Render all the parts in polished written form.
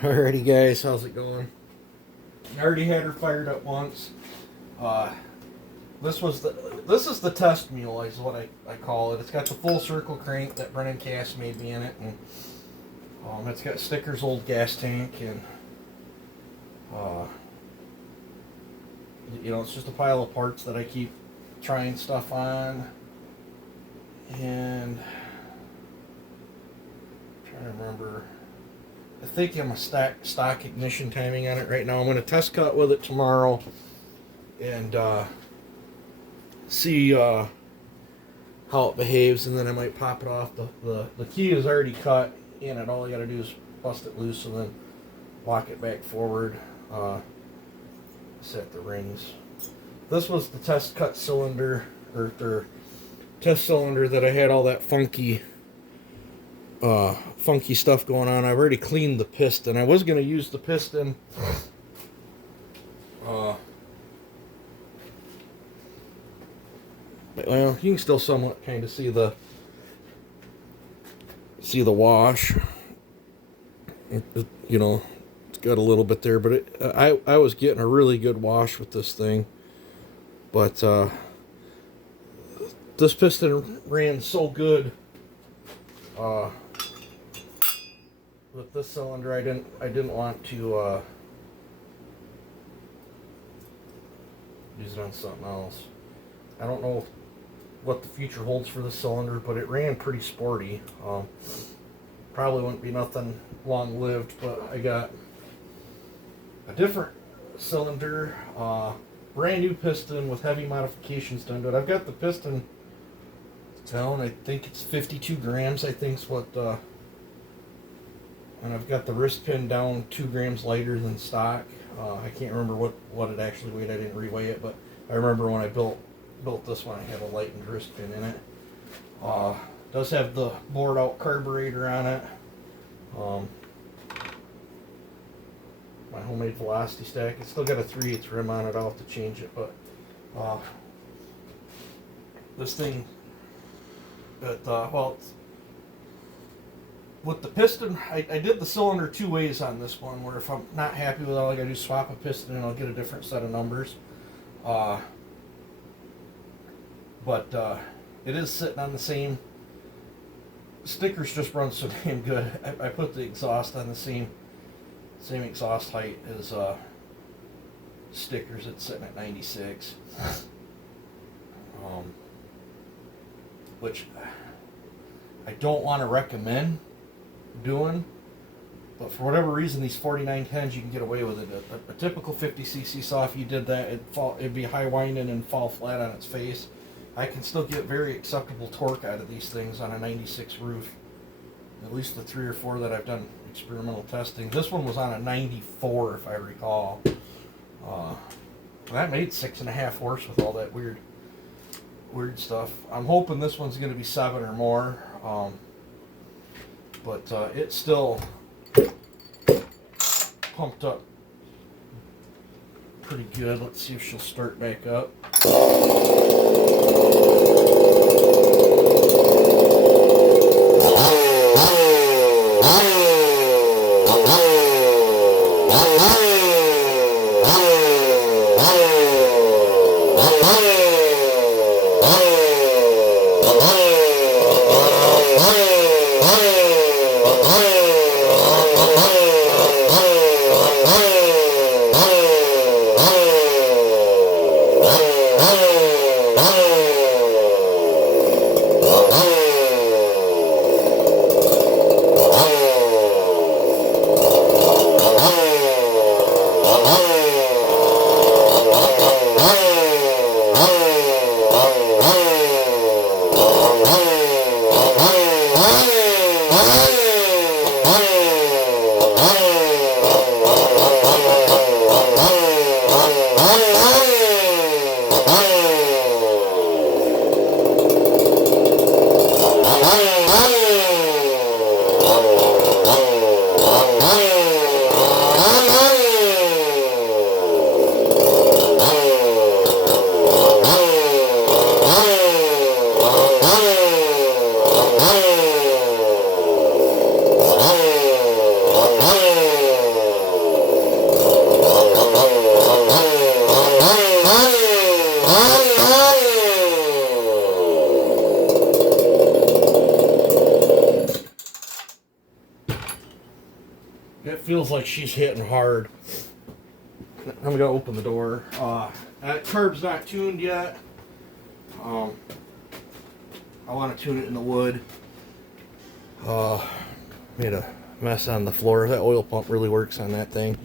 Alrighty guys, how's it going? I already had her fired up once. Uh, this is the test mule is what I call it. It's got the full circle crank that Brennan Cass made me in it, and it's got Sticker's old gas tank, and uh, it's just a pile of parts that I keep trying stuff on, and I'm trying to remember. I think I'm a stock ignition timing on it right now. I'm going to test cut with it tomorrow and see how it behaves, and then I might pop it off. The key is already cut in it. All I got to do is bust it loose and then lock it back forward. Set the rings. This was the test cut cylinder, or test cylinder that I had all that funky stuff going on. I've already cleaned the piston. I was going to use the piston well, you can still somewhat kind of see the wash. It's got a little bit there, but I was getting a really good wash with this thing. But this piston ran so good with this cylinder, I didn't want to use it on something else. I don't know what the future holds for this cylinder, but it ran pretty sporty. Probably wouldn't be nothing long lived, but I got a different cylinder, brand new piston with heavy modifications done to it. I've got the piston down, I think it's 52 grams, I think is what, and I've got the wrist pin down 2 grams lighter than stock. I can't remember what it actually weighed. I didn't reweigh it, but I remember when I built this one, I had a lightened wrist pin in it. Does have the bored out carburetor on it. My homemade velocity stack. It's still got a 3/8 rim on it. I'll have to change it, but this thing, with the piston, I did the cylinder 2 ways on this one, where if I'm not happy with it, all I gotta do is swap a piston and I'll get a different set of numbers. But it is sitting on the same. Stickers just run so damn good. I put the exhaust on the same exhaust height as Stickers. It's sitting at 96. Which I don't want to recommend doing, but for whatever reason, these 4910s, you can get away with it. A typical 50cc saw, if you did that, it'd be high winding and fall flat on its face. I can still get very acceptable torque out of these things on a 96 roof. At least the 3 or 4 that I've done experimental testing. This one was on a 94, if I recall. That made 6.5 horse with all that weird stuff. I'm hoping this one's going to be 7 or more. But it's still pumped up pretty good. Let's see if she'll start back up. It feels like she's hitting hard. I'm gonna open the door. That curb's not tuned yet. I want to tune it in the wood. Made a mess on the floor. That oil pump really works on that thing.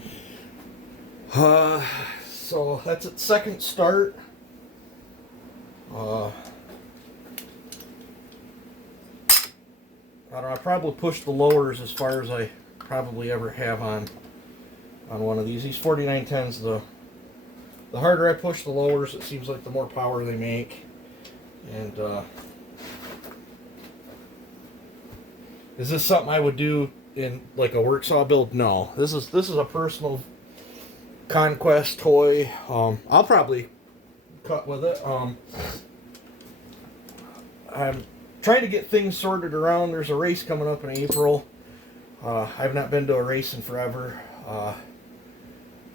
So that's its second start. I don't know, I probably pushed the lowers as far as I probably ever have on one of these. These 4910s, the harder I push the lowers, it seems like the more power they make. And is this something I would do in like a work saw build? No. This is a personal conquest toy. I'll probably cut with it. I'm trying to get things sorted around. There's a race coming up in April. I've not been to a race in forever. I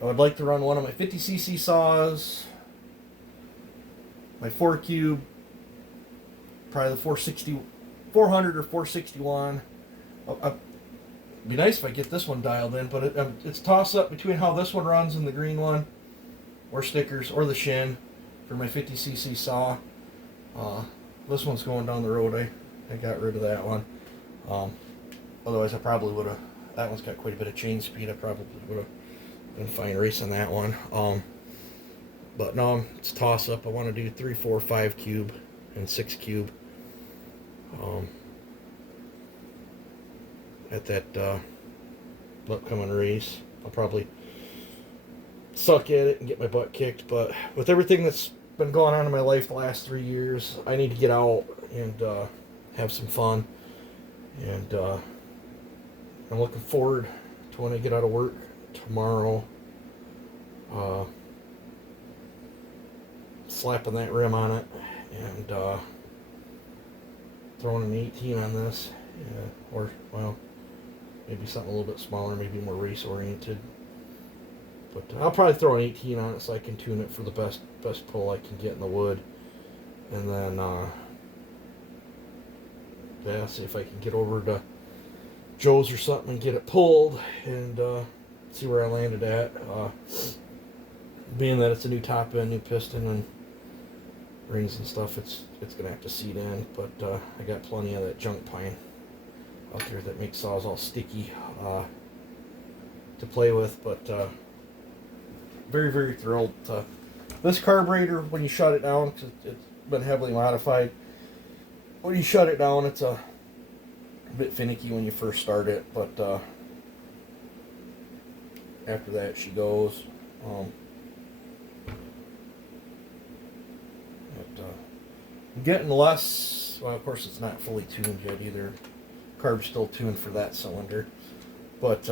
would like to run one of my 50cc saws, my 4 cube, probably the 400 or 461. It'd be nice if I get this one dialed in, but it's toss up between how this one runs and the green one, or stickers, or the shin for my 50cc saw. This one's going down the road. I got rid of that one. Otherwise, I probably would have. That one's got quite a bit of chain speed. I probably would have been fine racing that one. But no, it's toss up. I want to do 3, 4, 5 cube and 6 cube. At that upcoming race, I'll probably suck at it and get my butt kicked. But with everything that's been going on in my life the last 3 years, I need to get out and have some fun. And I'm looking forward to when I get out of work tomorrow. Slapping that rim on it and throwing an 18 on this, or well, maybe something a little bit smaller, maybe more race oriented. But I'll probably throw an 18 on it so I can tune it for the best pull I can get in the wood, and then yeah, see if I can get over to Joe's or something and get it pulled and see where I landed at. Being that it's a new top end, new piston, and rings and stuff, it's gonna have to seat in. But I got plenty of that junk pine out there that makes saws all sticky to play with. But very, very thrilled. This carburetor, when you shut it down, 'cause it's been heavily modified, when you shut it down, it's a bit finicky when you first start it, but after that she goes. I'm getting less, well, of course it's not fully tuned yet either. Carb's still tuned for that cylinder, but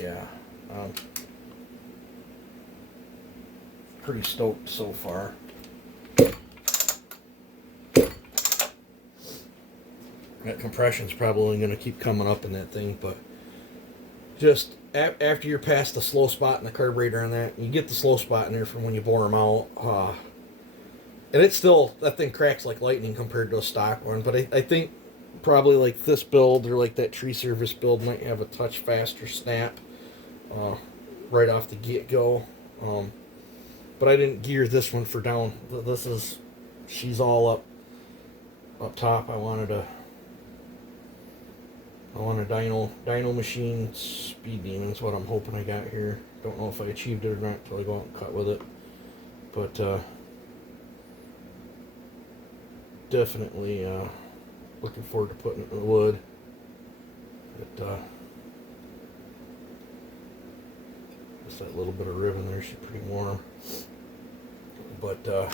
yeah, pretty stoked so far. That compression's probably going to keep coming up in that thing, but just after you're past the slow spot in the carburetor on that, you get the slow spot in there from when you bore them out, and it's still, that thing cracks like lightning compared to a stock one, but I think probably like this build or like that tree service build might have a touch faster snap right off the get-go. But I didn't gear this one for down. She's all up top. I want a dyno machine speed demon is what I'm hoping I got here. Don't know if I achieved it or not until I go out and cut with it. But definitely looking forward to putting it in the wood. Just that little bit of ribbon there, she's pretty warm. But now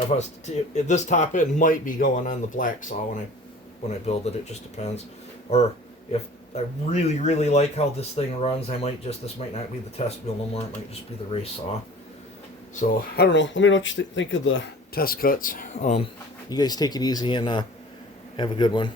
if I was this top end might be going on the black saw when I build it. It just depends. Or if I really, really like how this thing runs, this might not be the test build no more. It might just be the race saw. So I don't know. Let me know what you think of the test cuts. You guys take it easy and have a good one.